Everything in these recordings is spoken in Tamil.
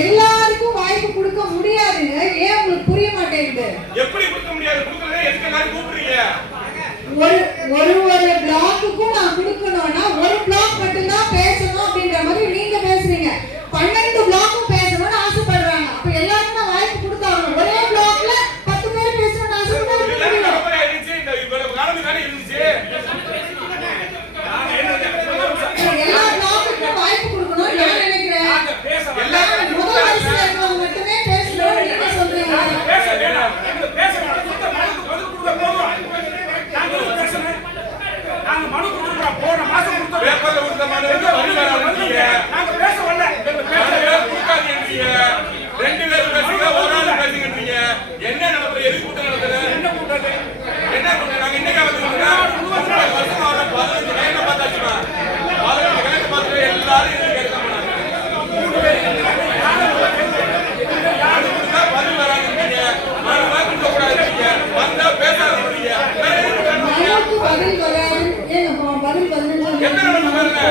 எல்லாருக்கும் வாய்ப்பு கொடுக்க முடியாதுங்க. ஏன் உங்களுக்கு புரிய மாட்டேங்குது? எப்படி கொடுக்க முடியாது? கொடுக்கறதே எதுக்கு எல்லாரும் கூப்பிடுறீங்க? ஒரு பிளாக்குக்கும் நான் கொடுக்கணும்னா ஒரு பிளாக் மட்டும் தான் பேசணும் அப்படின்ற மாதிரி நீங்க பேசுறீங்க. 12 பிளாக்கும் பேசணும்னு ஆசைப்படுறாங்க. அப்ப எல்லாருக்கும் நான் வாய்ப்பு கொடுத்தாங்க. ஒரே பிளாக்ல 10 பேர் பேசணும்னு ஆசைப்படுறாங்க. எல்லா பிளாக்குக்கும் வாய்ப்பு கொடுக்கணும் நான் நினைக்கிறேன். முதல் வரிசையில இருக்கவங்க மட்டுமே பேசணும் நீங்க சொல்றீங்க. நாங்க மனு கொடுத்துறோம். போன மாசம் கொடுத்த பேப்பர்ல கொடுத்த மனு நாங்க பேச வரல. கொடுக்காதீங்க. 2 பேர் பேசுங்க, ஒரு ஆள் பேசுங்கன்றீங்க. என்ன நடக்குது? எது கூட்டம் நடக்குது? என்ன கூட்டம்? என்ன கூட்டம்? நாங்க இன்னைக்கு வந்துருக்கோம். 15 கையில பார்த்தாச்சுமா. 15 கையில பார்த்து எல்லாரும் இருந்து கேட்க மாட்டாங்க. 3 பேர் யாரு கொடுத்தா பதில் வராதுன்றீங்க. மனு கொடுக்க கூடாதுன்றீங்க. வந்தா பேசாதீங்க. பதில் வராது. பதில் 15 என்ன நடக்குது?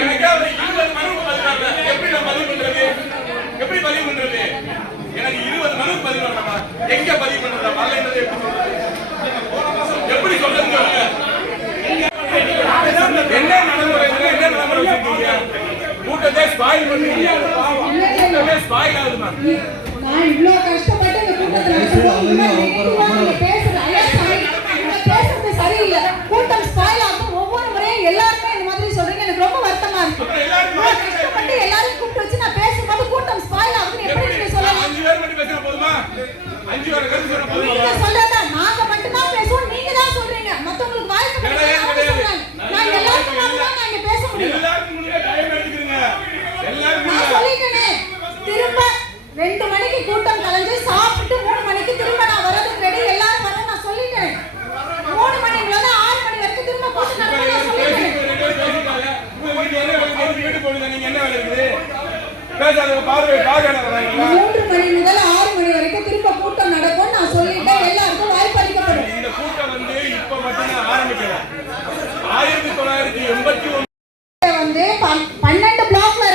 எனக்கே ஒரு 20 மனு பதில் வரல. எப்படி நான் பதில் பண்றது? எப்படி பதில் பண்றது? எனக்கு 20 மனு பதில் வரணுமா? எங்க பதில் பண்றது? வரலன்றது எப்படி சொல்லுங்க? என்ன நடைமுறை வச்சிருக்கீங்க? கூட்டத்தை ஸ்பாயில் பண்றீங்க. கூட்டமே ஸ்பாயில் ஆகுதுமா? நான் இவ்ளோ கஷ்டப்பட்டு இந்த கூட்டத்துல பேசுறது சரியில்லை. கூட்டம் ஸ்பாயில் ஆகும். ஒவ்வொரு முறையும் எல்லாருமே இந்த மாதிரி சொல்றீங்க. எனக்கு ரொம்ப வருத்தமா இருக்கு. கஷ்டப்பட்டு எல்லாரும் கூப்பிட்டு வச்சு நான் பேசும்போது கூட்டம் ஸ்பாயில் ஆகுதுன்னு எப்படி நீங்க சொல்லலாம்? 5 பேர் மட்டும் பேசினா போதுமா? 5 பேர் கருத்து சொன்னா போதுமா? நீங்க சொல்றதா நாங்க மட்டும் தான் பேசுவோம் நீங்க தான் சொல்றீங்க. மத்தவங்களுக்கு வாய்ப்பு கொடுங்க. நான் எல்லாருக்கும் தான் நான் இங்க பேச முடியும். எல்லாருக்கும் முன்னாடி டைம் எடுத்துக்கங்க. எல்லாரும் நான் சொல்லிட்டேனே. திரும்ப 2 மணிக்கு கூட்டம் கலைஞ்சு சாப்பிட்டு 3 மணிக்கு திரும்ப நான் வரதுக்கு ரெடி. எல்லாரும் வர நான் சொல்லிட்டேன். 3 மணில இருந்து 6 மணி வரைக்கும் திரும்ப கூட்டம் நடக்கும் நான் சொல்லிட்டேன். நீங்க என்ன வேலை இருக்குது? பேசாத பார்வை வராங்க. 3 மணி முதல் 6 மணி வரைக்கும் திரும்ப கூட்டம் நடக்கும் நான் சொல்லிட்டேன். எல்லாருக்கும் வாய்ப்பு அளிக்கப்படும். இந்த கூட்டம் இப்ப மட்டும் ஆரம்பிக்கல. 1981